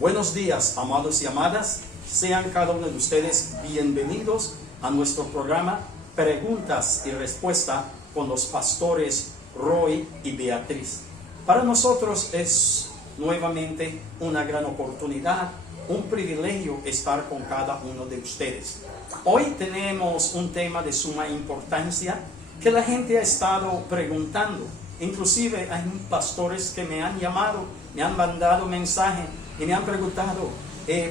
Buenos días, amados y amadas. Sean cada uno de ustedes bienvenidos a nuestro programa Preguntas y Respuestas con los pastores Roy y Beatriz. Para nosotros es nuevamente una gran oportunidad, un privilegio estar con cada uno de ustedes. Hoy tenemos un tema de suma importancia que la gente ha estado preguntando. Inclusive hay pastores que me han llamado, me han mandado mensaje y me han preguntado,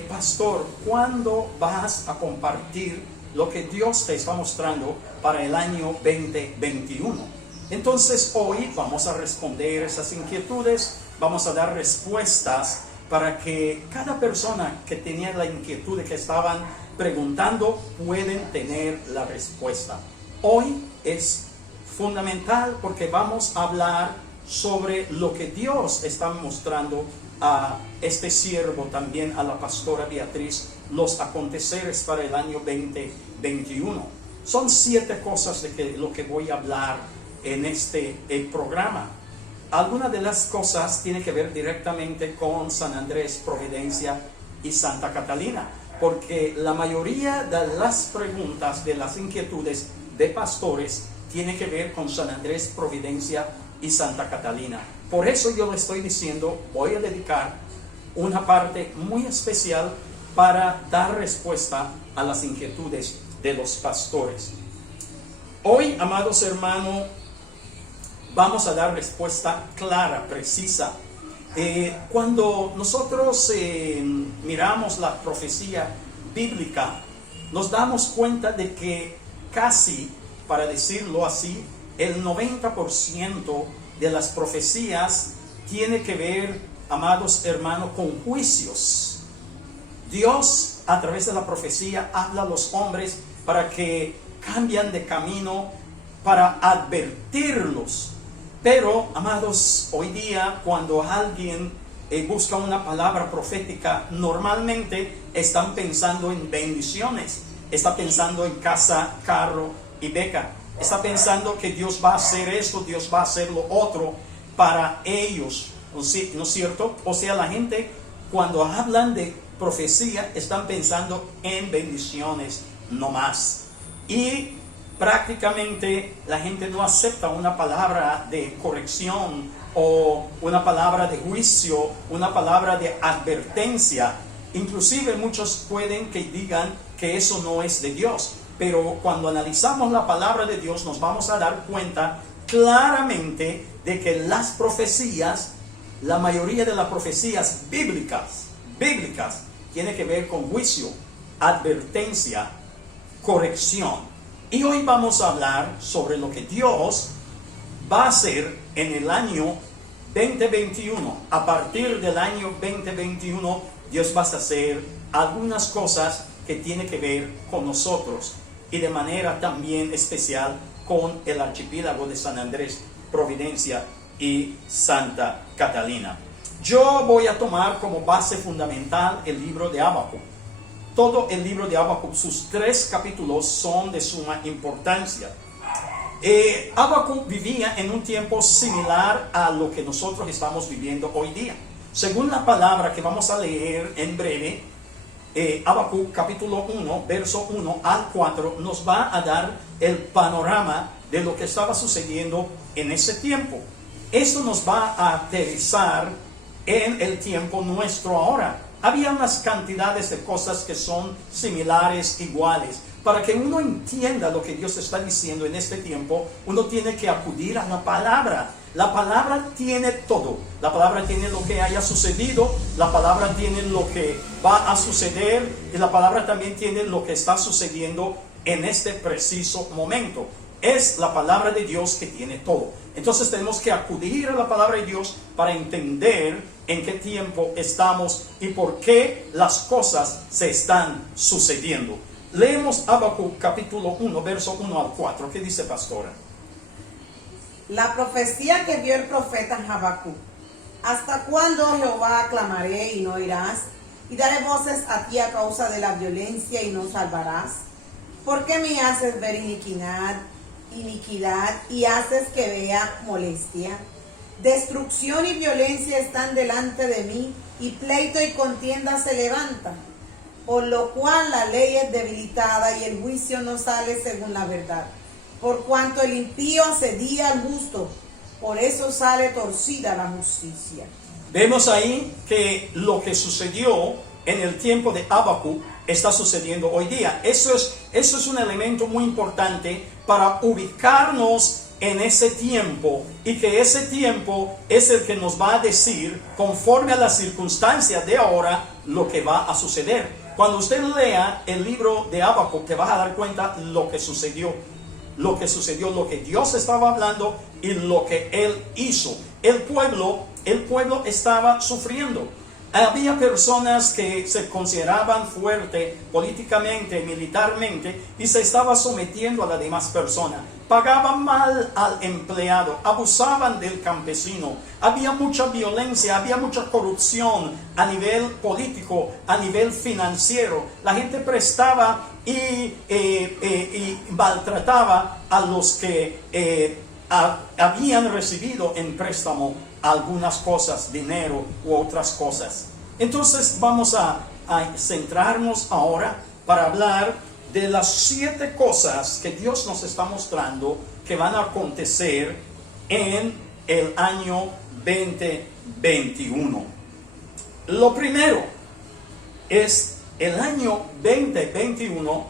pastor, ¿cuándo vas a compartir lo que Dios te está mostrando para el año 2021? Entonces hoy vamos a responder esas inquietudes, vamos a dar respuestas para que cada persona que tenía la inquietud que estaban preguntando pueden tener la respuesta. Hoy es fundamental porque vamos a hablar sobre lo que Dios está mostrando a este siervo, también a la pastora Beatriz, los aconteceres para el año 2021. Son 7 cosas de lo que voy a hablar en este programa. Algunas de las cosas tienen que ver directamente con San Andrés, Providencia y Santa Catalina, porque la mayoría de las preguntas, de las inquietudes de pastores, tiene que ver con San Andrés, Providencia y Santa Catalina. Por eso yo le estoy diciendo, voy a dedicar una parte muy especial para dar respuesta a las inquietudes de los pastores. Hoy, amados hermanos, vamos a dar respuesta clara, precisa. Cuando nosotros miramos la profecía bíblica, nos damos cuenta de que casi, para decirlo así, el 90% de las profecías tiene que ver, amados hermanos, con juicios. Dios, a través de la profecía, habla a los hombres para que cambien de camino, para advertirlos. Pero, amados, hoy día cuando alguien busca una palabra profética, normalmente están pensando en bendiciones, está pensando en casa, carro y beca, está pensando que Dios va a hacer esto, Dios va a hacer lo otro para ellos, ¿no es cierto? O sea, la gente cuando hablan de profecía están pensando en bendiciones no más. Y prácticamente la gente no acepta una palabra de corrección o una palabra de juicio, una palabra de advertencia. Inclusive muchos pueden que digan que eso no es de Dios, pero cuando analizamos la palabra de Dios nos vamos a dar cuenta claramente de que las profecías, la mayoría de las profecías bíblicas, tiene que ver con juicio, advertencia, corrección. Y hoy vamos a hablar sobre lo que Dios va a hacer en el año 2021. A partir del año 2021, Dios va a hacer algunas cosas que tienen que ver con nosotros y de manera también especial con el archipiélago de San Andrés, Providencia y Santa Catalina. Yo voy a tomar como base fundamental el libro de Habacuc. Todo el libro de Habacuc, sus 3 capítulos son de suma importancia. Habacuc vivía en un tiempo similar a lo que nosotros estamos viviendo hoy día. Según la palabra que vamos a leer en breve, Habacuc capítulo 1, verso 1 al 4, nos va a dar el panorama de lo que estaba sucediendo en ese tiempo. Esto nos va a aterrizar en el tiempo nuestro ahora. Había unas cantidades de cosas que son similares, iguales. Para que uno entienda lo que Dios está diciendo en este tiempo, uno tiene que acudir a la palabra. La palabra tiene todo. La palabra tiene lo que haya sucedido, la palabra tiene lo que va a suceder y la palabra también tiene lo que está sucediendo en este preciso momento. Es la palabra de Dios que tiene todo. Entonces tenemos que acudir a la palabra de Dios para entender en qué tiempo estamos y por qué las cosas se están sucediendo. Leemos Habacuc capítulo 1, verso 1 al 4. ¿Qué dice, pastora? La profecía que vio el profeta Habacuc. ¿Hasta cuándo, Jehová, clamaré y no oirás? Y daré voces a ti a causa de la violencia y no salvarás. ¿Por qué me haces ver iniquidad y haces que vea molestia? Destrucción y violencia están delante de mí, y pleito y contienda se levantan, por lo cual la ley es debilitada y el juicio no sale según la verdad. Por cuanto el impío asedia al justo, por eso sale torcida la justicia. Vemos ahí que lo que sucedió en el tiempo de Habacuc está sucediendo hoy día. Eso es un elemento muy importante para ubicarnos en ese tiempo, y que ese tiempo es el que nos va a decir, conforme a las circunstancias de ahora, lo que va a suceder. Cuando usted lea el libro de Habacuc, te vas a dar cuenta lo que sucedió, lo que Dios estaba hablando y lo que Él hizo. El pueblo estaba sufriendo. Había personas que se consideraban fuertes políticamente, militarmente, y se estaba sometiendo a las demás personas. Pagaban mal al empleado, abusaban del campesino. Había mucha violencia, había mucha corrupción a nivel político, a nivel financiero. La gente prestaba y maltrataba a los que habían recibido en préstamo algunas cosas, dinero u otras cosas. Entonces vamos a centrarnos ahora para hablar de las 7 cosas que Dios nos está mostrando que van a acontecer en el año 2021. Lo primero es el año 2021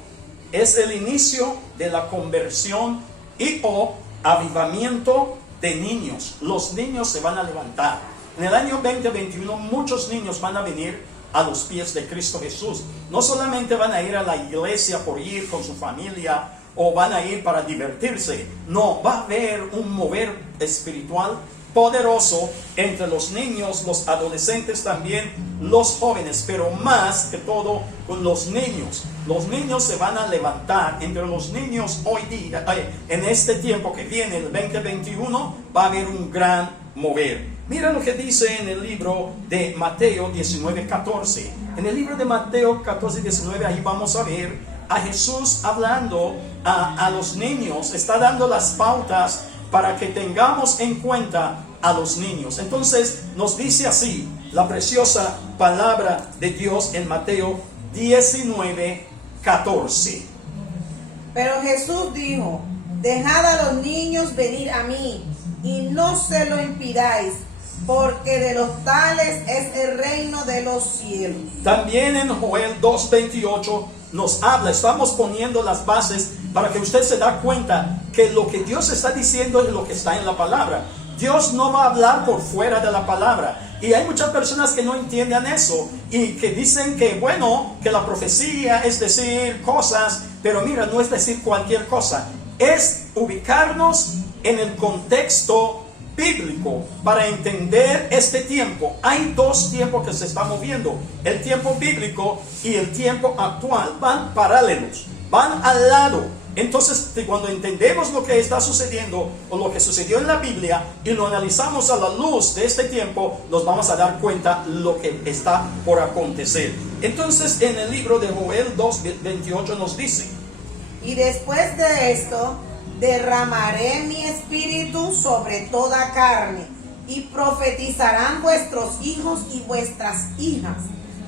es el inicio de la conversión y o avivamiento de niños. Los niños se van a levantar. En el año 2021 muchos niños van a venir a los pies de Cristo Jesús. No solamente van a ir a la iglesia por ir con su familia o van a ir para divertirse. No, va a haber un mover espiritual poderoso entre los niños, los adolescentes también, los jóvenes, pero más que todo con los niños. Los niños se van a levantar. Entre los niños hoy día, en este tiempo que viene, el 2021, va a haber un gran mover. Mira lo que dice en el libro de Mateo 19:14. En el libro de Mateo 14:19, ahí vamos a ver a Jesús hablando a los niños. Está dando las pautas para que tengamos en cuenta a los niños. Entonces nos dice así la preciosa palabra de Dios en Mateo 19:14. Pero Jesús dijo: dejad a los niños venir a mí, y no se lo impidáis, porque de los tales es el reino de los cielos. También en Joel 2:28 nos habla, estamos poniendo las bases para que usted se da cuenta que lo que Dios está diciendo es lo que está en la palabra. Dios no va a hablar por fuera de la palabra. Y hay muchas personas que no entienden eso y que dicen que, bueno, que la profecía es decir cosas, pero mira, no es decir cualquier cosa. Es ubicarnos en el contexto bíblico para entender este tiempo. Hay 2 tiempos que se están moviendo: el tiempo bíblico y el tiempo actual. Van paralelos, van al lado. Entonces, cuando entendemos lo que está sucediendo o lo que sucedió en la Biblia y lo analizamos a la luz de este tiempo, nos vamos a dar cuenta lo que está por acontecer. Entonces, en el libro de Joel 2:28 nos dice: y después de esto derramaré mi espíritu sobre toda carne, y profetizarán vuestros hijos y vuestras hijas,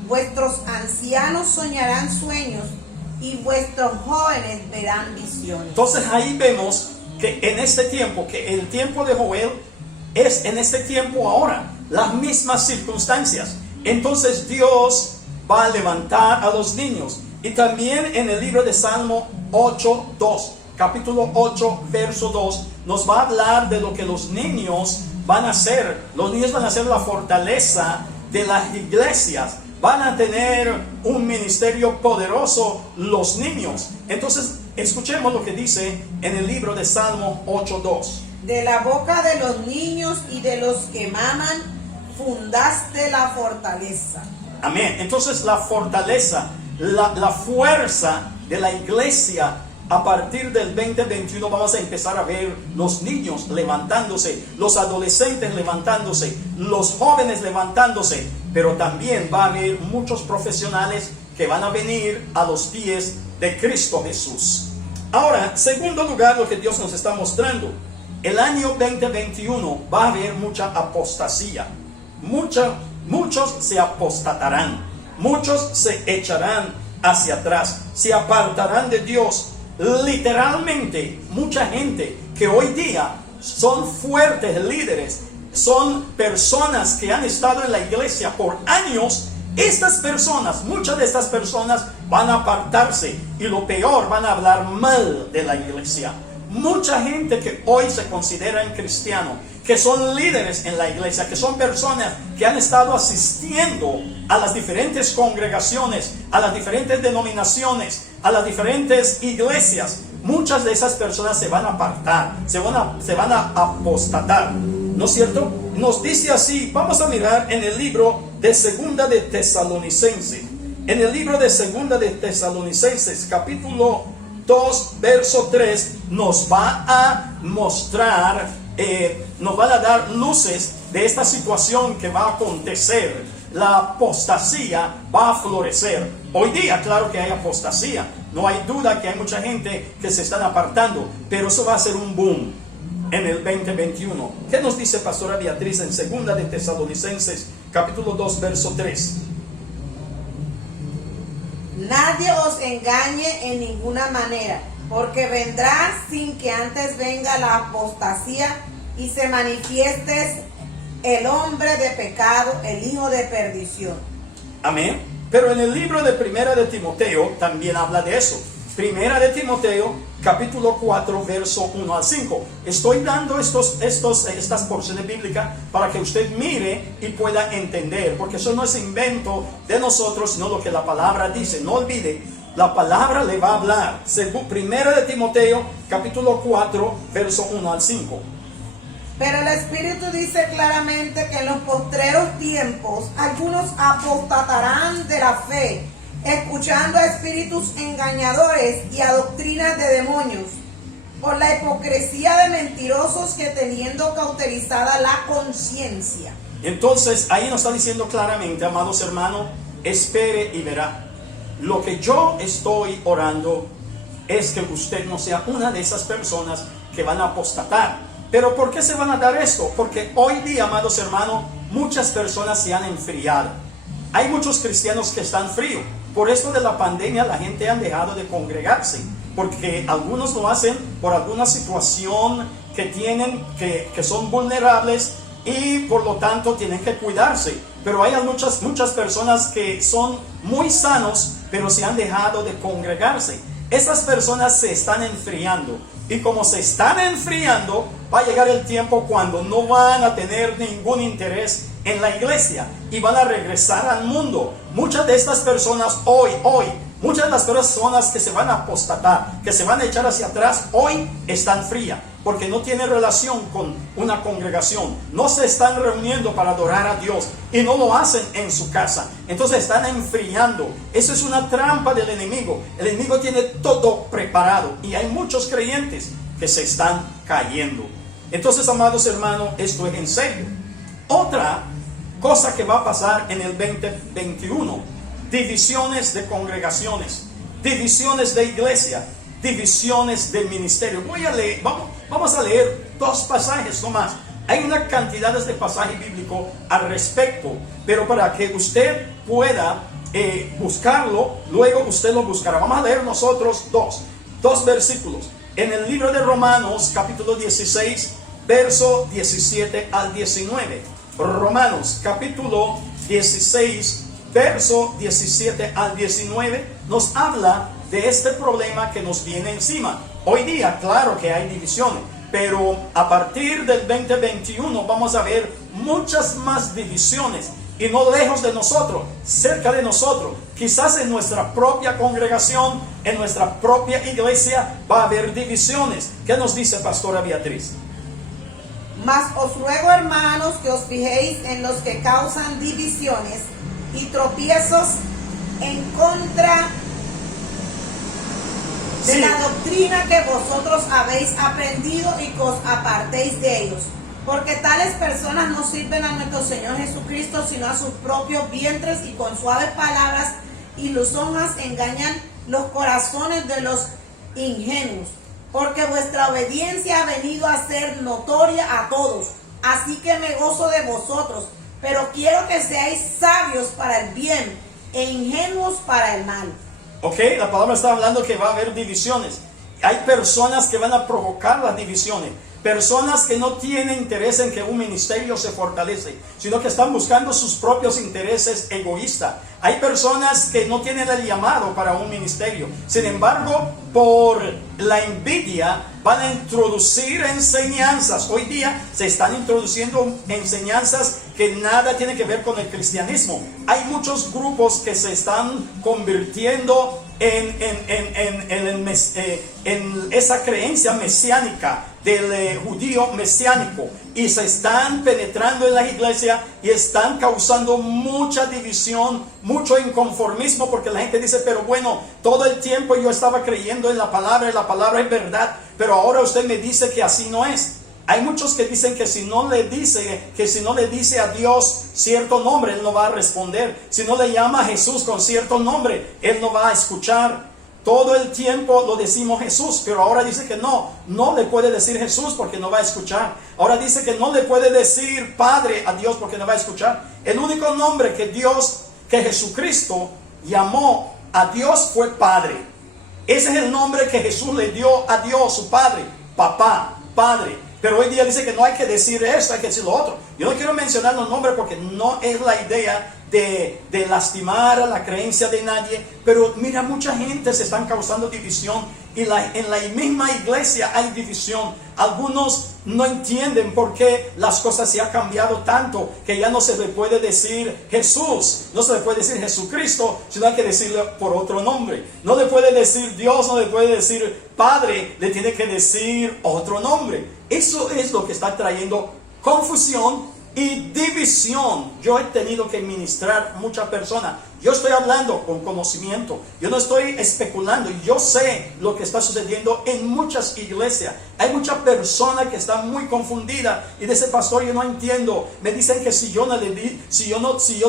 vuestros ancianos soñarán sueños, y vuestros jóvenes verán visiones. Entonces ahí vemos que en este tiempo, que el tiempo de Joel es en este tiempo ahora, las mismas circunstancias. Entonces Dios va a levantar a los niños. Y también en el libro de Salmo 8:2, capítulo 8, verso 2, nos va a hablar de lo que los niños van a hacer. Los niños van a ser la fortaleza de las iglesias. Van a tener un ministerio poderoso los niños. Entonces, escuchemos lo que dice en el libro de Salmo 8:2. De la boca de los niños y de los que maman, fundaste la fortaleza. Amén. Entonces, la fortaleza, la fuerza de la iglesia. A partir del 2021 vamos a empezar a ver los niños levantándose, los adolescentes levantándose, los jóvenes levantándose, pero también va a haber muchos profesionales que van a venir a los pies de Cristo Jesús. Ahora, segundo lugar, lo que Dios nos está mostrando, el año 2021 va a haber mucha apostasía, mucha muchos se apostatarán, muchos se echarán hacia atrás, se apartarán de Dios. Literalmente, mucha gente que hoy día son fuertes líderes, son personas que han estado en la iglesia por años. Estas personas, muchas de estas personas van a apartarse y lo peor, van a hablar mal de la iglesia. Mucha gente que hoy se consideran cristianos, que son líderes en la iglesia, que son personas que han estado asistiendo a las diferentes congregaciones, a las diferentes denominaciones, a las diferentes iglesias, muchas de esas personas se van a apartar, se van a apostatar, ¿no es cierto? Nos dice así, vamos a mirar en el libro de Segunda de Tesalonicenses, en el libro de Segunda de Tesalonicenses, capítulo 2, verso 3, nos va a mostrar, nos van a dar luces de esta situación que va a acontecer. La apostasía va a florecer. Hoy día, claro que hay apostasía, no hay duda que hay mucha gente que se están apartando, pero eso va a ser un boom en el 2021. ¿Qué nos dice Pastora Beatriz en Segunda de Tesalonicenses, capítulo 2, verso 3? Nadie os engañe en ninguna manera, porque vendrá sin que antes venga la apostasía y se manifieste el hombre de pecado, el hijo de perdición. Amén. Pero en el libro de Primera de Timoteo también habla de eso. Primera de Timoteo, capítulo 4, verso 1 al 5. Estoy dando estas porciones bíblicas para que usted mire y pueda entender, porque eso no es invento de nosotros, sino lo que la palabra dice. No olvide, la palabra le va a hablar. Según Primera de Timoteo, capítulo 4, verso 1 al 5. Pero el Espíritu dice claramente que en los postreros tiempos algunos apostatarán de la fe, escuchando a espíritus engañadores y a doctrinas de demonios, por la hipocresía de mentirosos que teniendo cauterizada la conciencia. Entonces ahí nos está diciendo claramente, amados hermanos, espere y verá. Lo que yo estoy orando es que usted no sea una de esas personas que van a apostatar. Pero ¿por qué se van a dar esto? Porque hoy día, amados hermanos, muchas personas se han enfriado. Hay muchos cristianos que están fríos. Por esto de la pandemia la gente ha dejado de congregarse, porque algunos lo hacen por alguna situación que tienen, que son vulnerables y por lo tanto tienen que cuidarse. Pero hay muchas personas que son muy sanos, pero se han dejado de congregarse. Esas personas se están enfriando. Y como se están enfriando, va a llegar el tiempo cuando no van a tener ningún interés en la iglesia y van a regresar al mundo. Muchas de estas personas muchas de las personas que se van a apostatar, que se van a echar hacia atrás, hoy están frías, porque no tienen relación con una congregación, no se están reuniendo para adorar a Dios y no lo hacen en su casa. Entonces están enfriando. Eso es una trampa del enemigo. El enemigo tiene todo preparado y hay muchos creyentes que se están cayendo. Entonces, amados hermanos, esto es en serio. Otra cosa que va a pasar en el 2021, divisiones de congregaciones, divisiones de iglesia, divisiones de ministerio. Vamos a leer 2 pasajes nomás. Hay una cantidad de pasajes bíblicos al respecto, pero para que usted pueda buscarlo, luego usted lo buscará. Vamos a leer nosotros dos versículos. En el libro de Romanos, capítulo 16, verso 17 al 19. Romanos, capítulo 16, verso 17 al 19, nos habla de este problema que nos viene encima. Hoy día, claro que hay divisiones, pero a partir del 2021 vamos a ver muchas más divisiones, y no lejos de nosotros, cerca de nosotros. Quizás en nuestra propia congregación, en nuestra propia iglesia, va a haber divisiones. ¿Qué nos dice Pastora Beatriz? Mas os ruego, hermanos, que os fijéis en los que causan divisiones y tropiezos en contra de la doctrina que vosotros habéis aprendido, y que os apartéis de ellos. Porque tales personas no sirven a nuestro Señor Jesucristo, sino a sus propios vientres, y con suaves palabras y lisonjas engañan los corazones de los ingenuos. Porque vuestra obediencia ha venido a ser notoria a todos. Así que me gozo de vosotros, pero quiero que seáis sabios para el bien e ingenuos para el mal. Ok, la palabra está hablando que va a haber divisiones. Hay personas que van a provocar las divisiones. Personas que no tienen interés en que un ministerio se fortalece, sino que están buscando sus propios intereses egoístas. Hay personas que no tienen el llamado para un ministerio. Sin embargo, por la envidia van a introducir enseñanzas. Hoy día se están introduciendo enseñanzas que nada tienen que ver con el cristianismo. Hay muchos grupos que se están convirtiendo en esa creencia mesiánica del judío mesiánico, y se están penetrando en la iglesia y están causando mucha división, mucho inconformismo, porque la gente dice, pero bueno, todo el tiempo yo estaba creyendo en la palabra y la palabra es verdad, pero ahora usted me dice que así no es. Hay muchos que dicen que si no le dice a Dios cierto nombre, Él no va a responder. Si no le llama a Jesús con cierto nombre, Él no va a escuchar. Todo el tiempo lo decimos Jesús, pero ahora dice que no le puede decir Jesús porque no va a escuchar. Ahora dice que no le puede decir Padre a Dios porque no va a escuchar. El único nombre que Jesucristo llamó a Dios fue Padre. Ese es el nombre que Jesús le dio a Dios, su Padre, Papá, Padre. Pero hoy día dice que no hay que decir eso, hay que decir lo otro. Yo no quiero mencionar los nombres porque no es la idea de lastimar a la creencia de nadie. Pero mira, mucha gente se están causando división, y en la misma iglesia hay división. Algunos no entienden por qué las cosas se han cambiado tanto, que ya no se le puede decir Jesús, no se le puede decir Jesucristo, sino hay que decirle por otro nombre. No le puede decir Dios, no le puede decir Padre, le tiene que decir otro nombre. Eso es lo que está trayendo confusión y división. Yo he tenido que ministrar muchas personas. Yo estoy hablando con conocimiento. Yo no estoy especulando. Yo sé lo que está sucediendo en muchas iglesias. Hay muchas personas que están muy confundidas y dicen, pastor, yo no entiendo. Me dicen que si yo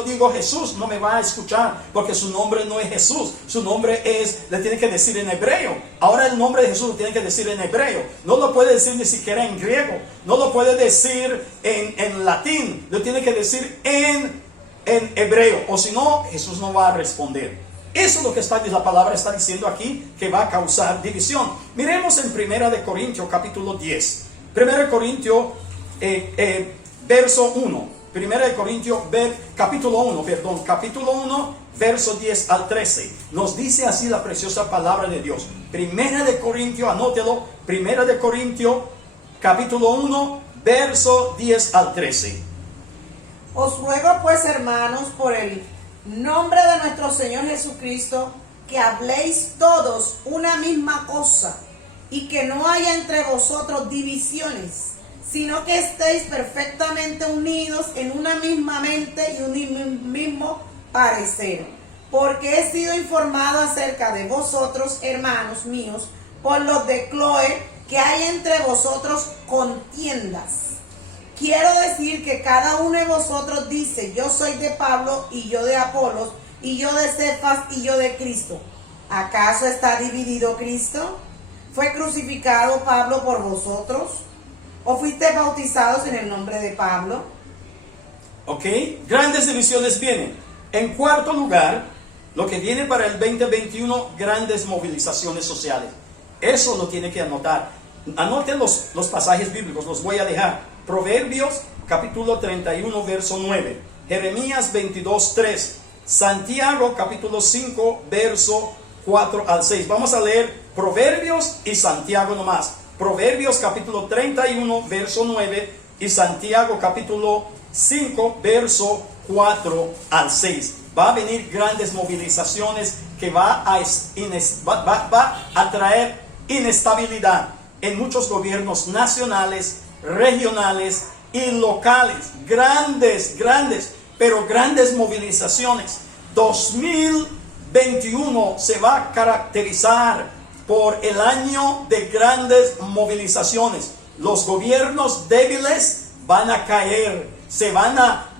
digo Jesús, no me va a escuchar porque su nombre no es Jesús. Su nombre le tiene que decir en hebreo. Ahora el nombre de Jesús lo tiene que decir en hebreo. No lo puede decir ni siquiera en griego. No lo puede decir en latín. Lo tiene que decir en hebreo, o si no, Jesús no va a responder. Eso es lo que la palabra está diciendo aquí, que va a causar división. Miremos en 1 Corintios capítulo 10. 1 Corintios verso 1. 1 Corintios capítulo 1, verso 10 al 13. Nos dice así la preciosa palabra de Dios. 1 Corintios, anótelo. 1 Corintios capítulo 1, verso 10 al 13. Os ruego pues, hermanos, por el nombre de nuestro Señor Jesucristo, que habléis todos una misma cosa, y que no haya entre vosotros divisiones, sino que estéis perfectamente unidos en una misma mente y un mismo parecer. Porque he sido informado acerca de vosotros, hermanos míos, por los de Cloé, que hay entre vosotros contiendas. Quiero decir que cada uno de vosotros dice, yo soy de Pablo, y yo de Apolos, y yo de Cefas, y yo de Cristo. ¿Acaso está dividido Cristo? ¿Fue crucificado Pablo por vosotros? ¿O fuiste bautizados en el nombre de Pablo? Ok, grandes divisiones vienen. En cuarto lugar, lo que viene para el 2021, grandes movilizaciones sociales. Eso lo tiene que anotar. Anoten los pasajes bíblicos, los voy a dejar. Proverbios capítulo 31 verso 9, Jeremías 22 3, Santiago capítulo 5 verso 4 al 6. Vamos a leer Proverbios y Santiago nomás. Proverbios capítulo 31 verso 9 y Santiago capítulo 5 verso 4 al 6. Va a venir grandes movilizaciones que va a traer inestabilidad en muchos gobiernos nacionales, regionales y locales. Grandes movilizaciones. 2021 se va a caracterizar por el año de grandes movilizaciones. Los gobiernos débiles van a caer,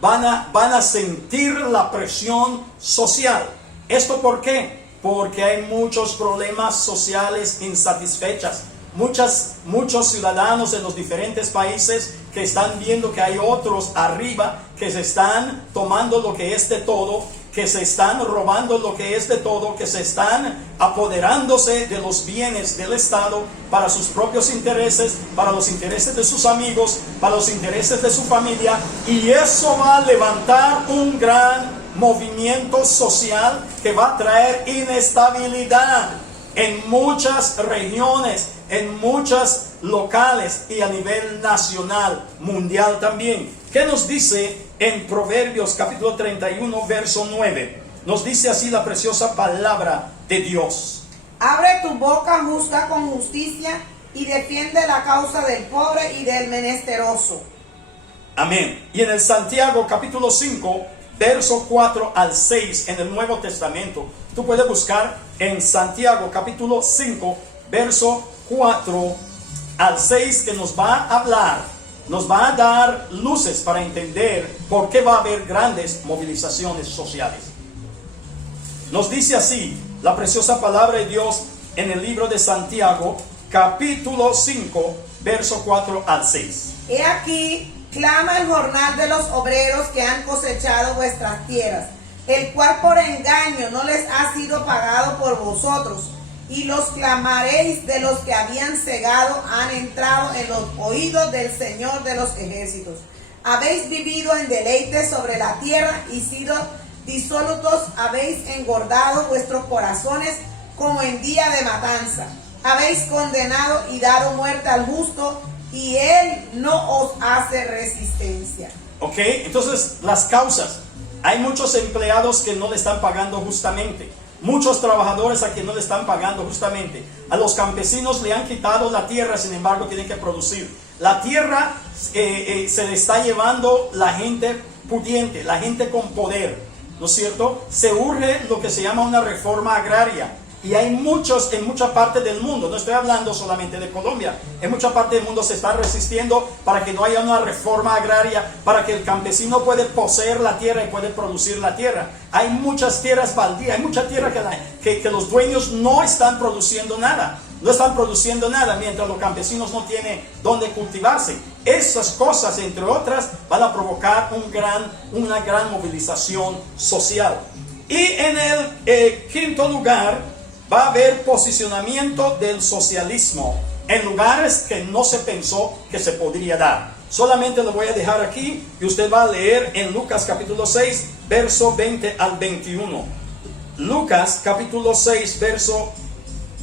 van a sentir la presión social. ¿Esto por qué? Porque hay muchos problemas sociales insatisfechos. muchos ciudadanos en los diferentes países que están viendo que hay otros arriba que se están tomando lo que es de todo, que se están robando lo que es de todo, que se están apoderándose de los bienes del Estado para sus propios intereses, para los intereses de sus amigos, para los intereses de su familia, y eso va a levantar un gran movimiento social que va a traer inestabilidad en muchas regiones, en muchos locales y a nivel nacional, mundial también. ¿Qué nos dice en Proverbios capítulo 31, verso 9? Nos dice así la preciosa palabra de Dios. Abre tu boca, juzga con justicia y defiende la causa del pobre y del menesteroso. Amén. Y en el Santiago capítulo 5, verso 4 al 6 en el Nuevo Testamento, tú puedes buscar en Santiago capítulo 5, verso 4 al 6, que nos va a hablar, nos va a dar luces para entender por qué va a haber grandes movilizaciones sociales. Nos dice así la preciosa palabra de Dios en el libro de Santiago, capítulo 5, verso 4 al 6. He aquí, clama el jornal de los obreros que han cosechado vuestras tierras, el cual por engaño no les ha sido pagado por vosotros, y los clamaréis de los que habían cegado han entrado en los oídos del Señor de los ejércitos. Habéis vivido en deleite sobre la tierra y sido disolutos, habéis engordado vuestros corazones como en día de matanza. Habéis condenado y dado muerte al justo, y él no os hace resistencia. Ok, entonces las causas. Hay muchos empleados que no le están pagando justamente. Muchos trabajadores a quien no le están pagando justamente. A los campesinos le han quitado la tierra, sin embargo tienen que producir. La tierra se le está llevando la gente pudiente, la gente con poder, ¿no es cierto? Se urge lo que se llama una reforma agraria. Y hay muchos en mucha parte del mundo, no estoy hablando solamente de Colombia, en mucha parte del mundo se está resistiendo para que no haya una reforma agraria, para que el campesino pueda poseer la tierra y pueda producir la tierra. Hay muchas tierras baldías, hay mucha tierra que los dueños no están produciendo nada, mientras los campesinos no tienen dónde cultivarse. Esas cosas, entre otras, van a provocar una gran movilización social. Y en el quinto lugar, va a haber posicionamiento del socialismo en lugares que no se pensó que se podría dar. Solamente lo voy a dejar aquí y usted va a leer en Lucas capítulo 6, verso 20 al 21. Lucas capítulo 6, verso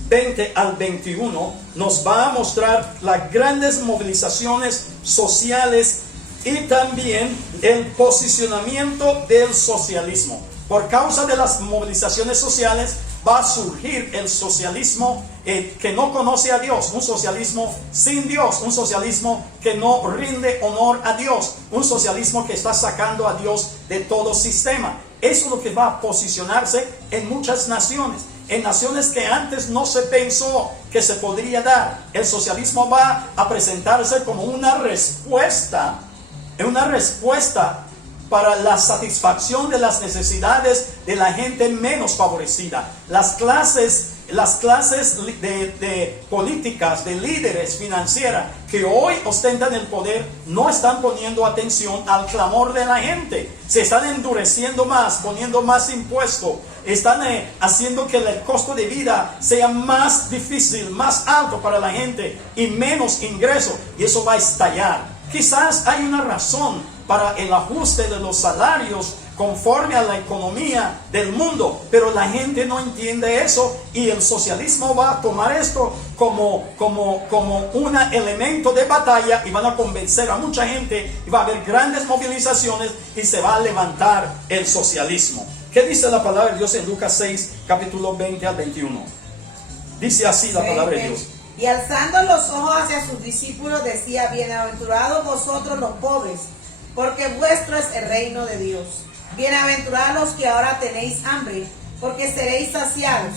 20 al 21 nos va a mostrar las grandes movilizaciones sociales y también el posicionamiento del socialismo. Por causa de las movilizaciones sociales va a surgir el socialismo que no conoce a Dios, un socialismo sin Dios, un socialismo que no rinde honor a Dios, un socialismo que está sacando a Dios de todo sistema. Eso es lo que va a posicionarse en muchas naciones, en naciones que antes no se pensó que se podría dar. El socialismo va a presentarse como una respuesta para la satisfacción de las necesidades de la gente menos favorecida. Las clases de políticas, de líderes financieras que hoy ostentan el poder, no están poniendo atención al clamor de la gente. Se están endureciendo más, poniendo más impuestos, están haciendo que el costo de vida sea más difícil, más alto para la gente y menos ingreso, y eso va a estallar. Quizás hay una razón para el ajuste de los salarios conforme a la economía del mundo, pero la gente no entiende eso, y el socialismo va a tomar esto como un elemento de batalla, y van a convencer a mucha gente, y va a haber grandes movilizaciones y se va a levantar el socialismo. ¿Qué dice la palabra de Dios en Lucas 6, capítulo 20 al 21? Dice así la palabra de Dios. Y alzando los ojos hacia sus discípulos decía: bienaventurados vosotros los pobres, porque vuestro es el reino de Dios. Bienaventurados los que ahora tenéis hambre, porque seréis saciados.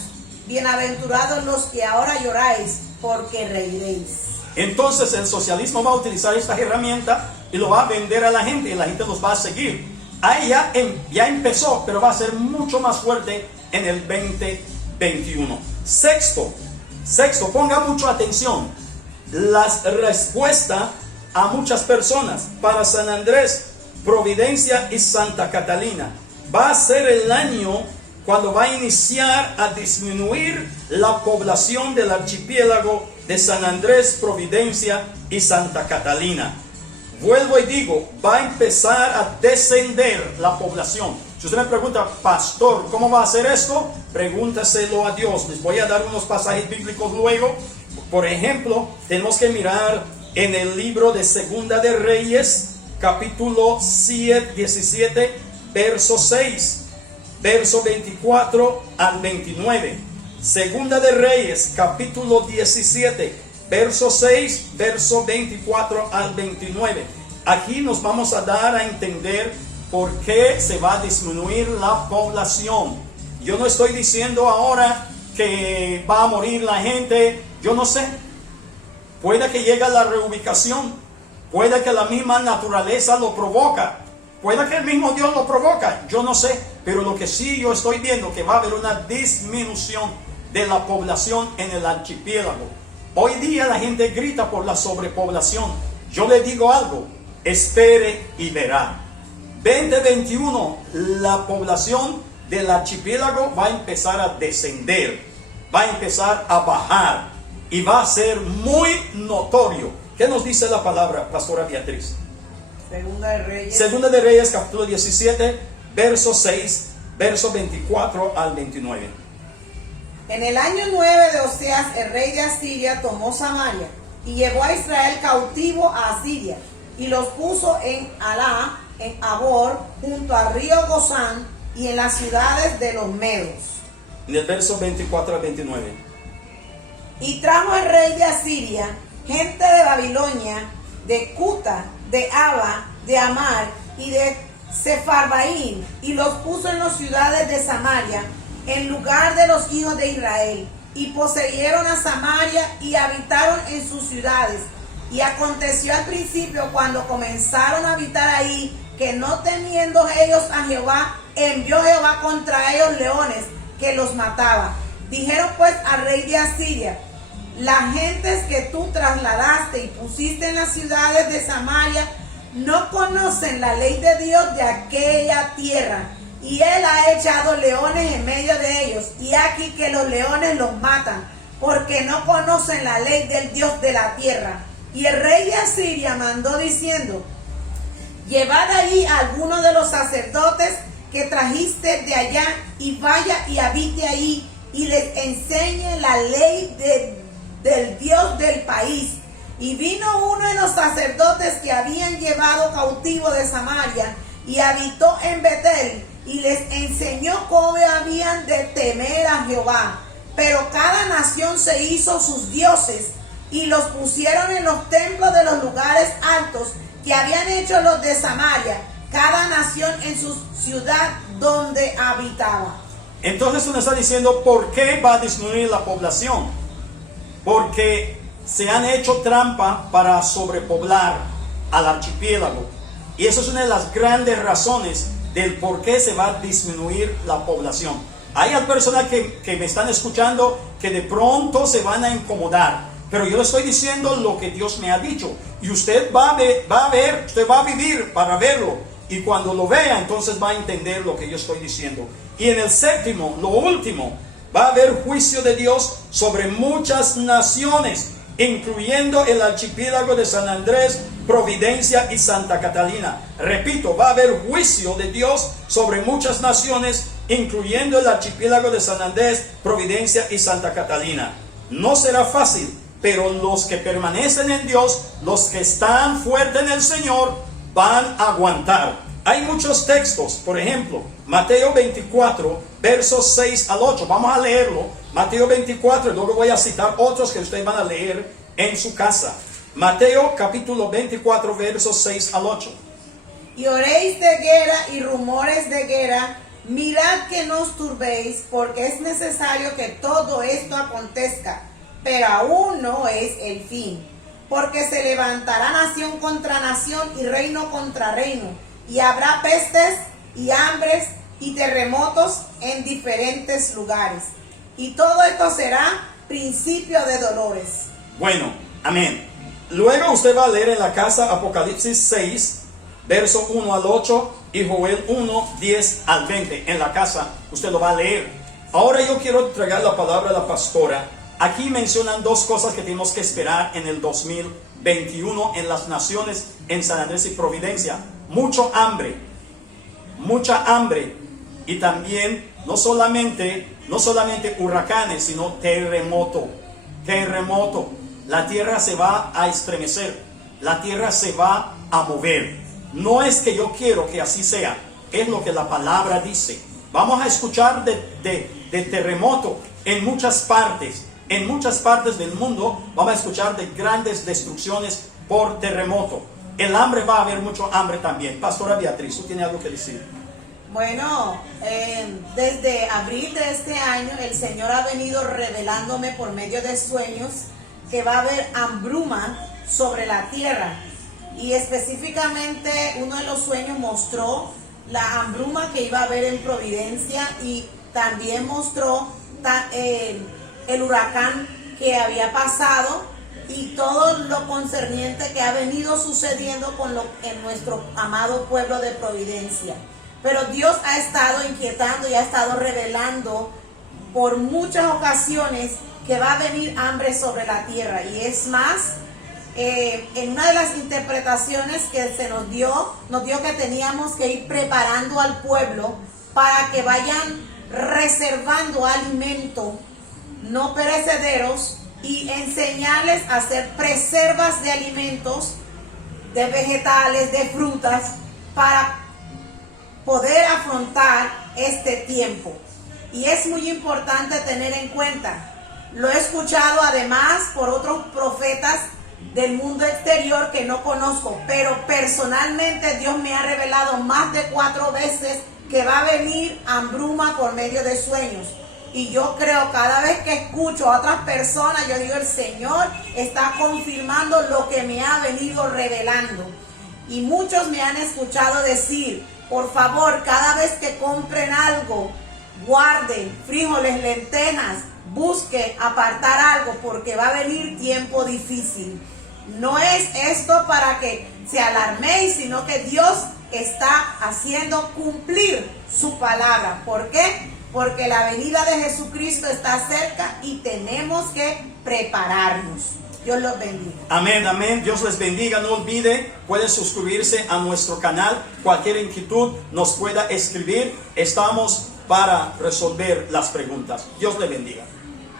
Bienaventurados los que ahora lloráis, porque reiréis. Entonces el socialismo va a utilizar esta herramienta y lo va a vender a la gente, y la gente los va a seguir. Ahí ya empezó, pero va a ser mucho más fuerte en el 2021. Sexto, ponga mucha atención. la respuesta a muchas personas. Para San Andrés, Providencia y Santa Catalina, va a ser el año cuando va a iniciar a disminuir la población del archipiélago de San Andrés, Providencia y Santa Catalina. Vuelvo y digo, va a empezar a descender la población. Si usted me pregunta, pastor, ¿cómo va a hacer esto? Pregúntaselo a Dios. Les voy a dar unos pasajes bíblicos luego. Por ejemplo, tenemos que mirar en el libro de Segunda de Reyes, capítulo 17, verso 6, verso 24 al 29. Segunda de Reyes, capítulo 17, verso 6, verso 24 al 29. Aquí nos vamos a dar a entender por qué se va a disminuir la población. Yo no estoy diciendo ahora que va a morir la gente, yo no sé. Puede que llegue la reubicación, puede que la misma naturaleza lo provoca, puede que el mismo Dios lo provoca, yo no sé. Pero lo que sí yo estoy viendo, que va a haber una disminución de la población en el archipiélago. Hoy día la gente grita por la sobrepoblación. Yo le digo algo, espere y verá. 2021, la población del archipiélago va a empezar a descender, va a empezar a bajar y va a ser muy notorio. ¿Qué nos dice la palabra, Pastora Beatriz? Segunda de Reyes, capítulo 17, verso 6, verso 24 al 29. En el año 9 de Oseas, el rey de Asiria tomó Samaria y llevó a Israel cautivo a Asiria y los puso en Alá, en Abor, junto al río Gozán y en las ciudades de los medos. En el verso 24 al 29. Y trajo el rey de Asiria gente de Babilonia, de Cuta, de Aba, de Amar y de Sefarbaín, y los puso en las ciudades de Samaria, en lugar de los hijos de Israel, y poseyeron a Samaria y habitaron en sus ciudades. Y aconteció al principio, cuando comenzaron a habitar ahí, que no temiendo ellos a Jehová, envió Jehová contra ellos leones, que los mataba. Dijeron pues al rey de Asiria: las gentes que tú trasladaste y pusiste en las ciudades de Samaria no conocen la ley de Dios de aquella tierra, y él ha echado leones en medio de ellos, y aquí que los leones los matan, porque no conocen la ley del Dios de la tierra. Y el rey de Asiria mandó diciendo: llevad allí a algunos de los sacerdotes que trajiste de allá, y vaya y habite ahí, y les enseñe la ley del Dios del país. Y vino uno de los sacerdotes que habían llevado cautivo de Samaria, y habitó en Betel, y les enseñó cómo habían de temer a Jehová. Pero cada nación se hizo sus dioses, y los pusieron en los templos de los lugares altos que habían hecho los de Samaria, cada nación en su ciudad donde habitaba. Entonces uno está diciendo, ¿por qué va a disminuir la población? Porque se han hecho trampa para sobrepoblar al archipiélago. Y eso es una de las grandes razones del por qué se va a disminuir la población. Hay personas que me están escuchando que de pronto se van a incomodar, pero yo le estoy diciendo lo que Dios me ha dicho. Y usted va a ver, usted va a vivir para verlo. Y cuando lo vea, entonces va a entender lo que yo estoy diciendo. Y en el séptimo, lo último, va a haber juicio de Dios sobre muchas naciones, incluyendo el archipiélago de San Andrés, Providencia y Santa Catalina. Repito, va a haber juicio de Dios sobre muchas naciones, incluyendo el archipiélago de San Andrés, Providencia y Santa Catalina. No será fácil, pero los que permanecen en Dios, los que están fuertes en el Señor, van a aguantar. Hay muchos textos, por ejemplo, Mateo 24, versos 6 al 8. Vamos a leerlo. Mateo 24, y luego voy a citar otros que ustedes van a leer en su casa. Mateo capítulo 24, versos 6 al 8. Y oréis de guerra y rumores de guerra, mirad que no os turbéis, porque es necesario que todo esto acontezca, pero aún no es el fin. Porque se levantará nación contra nación y reino contra reino, y habrá pestes y hambres y terremotos en diferentes lugares. Y todo esto será principio de dolores. Bueno, Amén. Luego usted va a leer en la casa Apocalipsis 6, verso 1 al 8 y Joel 1, 10 al 20. En la casa usted lo va a leer. Ahora yo quiero entregar la palabra a la pastora. Aquí mencionan dos cosas que tenemos que esperar en el 2021 en las naciones, en San Andrés y Providencia. Mucha hambre y también no solamente huracanes, sino terremoto. La tierra se va a estremecer, la tierra se va a mover. No es que yo quiero que así sea, es lo que la palabra dice. Vamos a escuchar de terremoto en muchas partes del mundo. Vamos a escuchar de grandes destrucciones por terremoto. El hambre, va a haber mucho hambre también. Pastora Beatriz, ¿tú tienes algo que decir? Bueno, desde abril de este año el Señor ha venido revelándome por medio de sueños que va a haber hambruna sobre la tierra. Y específicamente uno de los sueños mostró la hambruna que iba a haber en Providencia, y también mostró el huracán que había pasado y todo lo concerniente que ha venido sucediendo en nuestro amado pueblo de Providencia. Pero Dios ha estado inquietando y ha estado revelando por muchas ocasiones que va a venir hambre sobre la tierra. Y es más, en una de las interpretaciones que se nos dio que teníamos que ir preparando al pueblo para que vayan reservando alimento no perecederos y enseñarles a hacer preservas de alimentos, de vegetales, de frutas, para poder afrontar este tiempo. Y es muy importante tener en cuenta, lo he escuchado además por otros profetas del mundo exterior que no conozco, pero personalmente Dios me ha revelado más de 4 veces que va a venir hambruna por medio de sueños. Y yo creo, cada vez que escucho a otras personas, yo digo, el Señor está confirmando lo que me ha venido revelando. Y muchos me han escuchado decir, por favor, cada vez que compren algo, guarden frijoles, lentejas, busque apartar algo, porque va a venir tiempo difícil. No es esto para que se alarméis, sino que Dios está haciendo cumplir su palabra. ¿Por qué? Porque la venida de Jesucristo está cerca y tenemos que prepararnos. Dios los bendiga. Amén, amén. Dios les bendiga. No olvide, pueden suscribirse a nuestro canal. Cualquier inquietud nos pueda escribir. Estamos para resolver las preguntas. Dios les bendiga.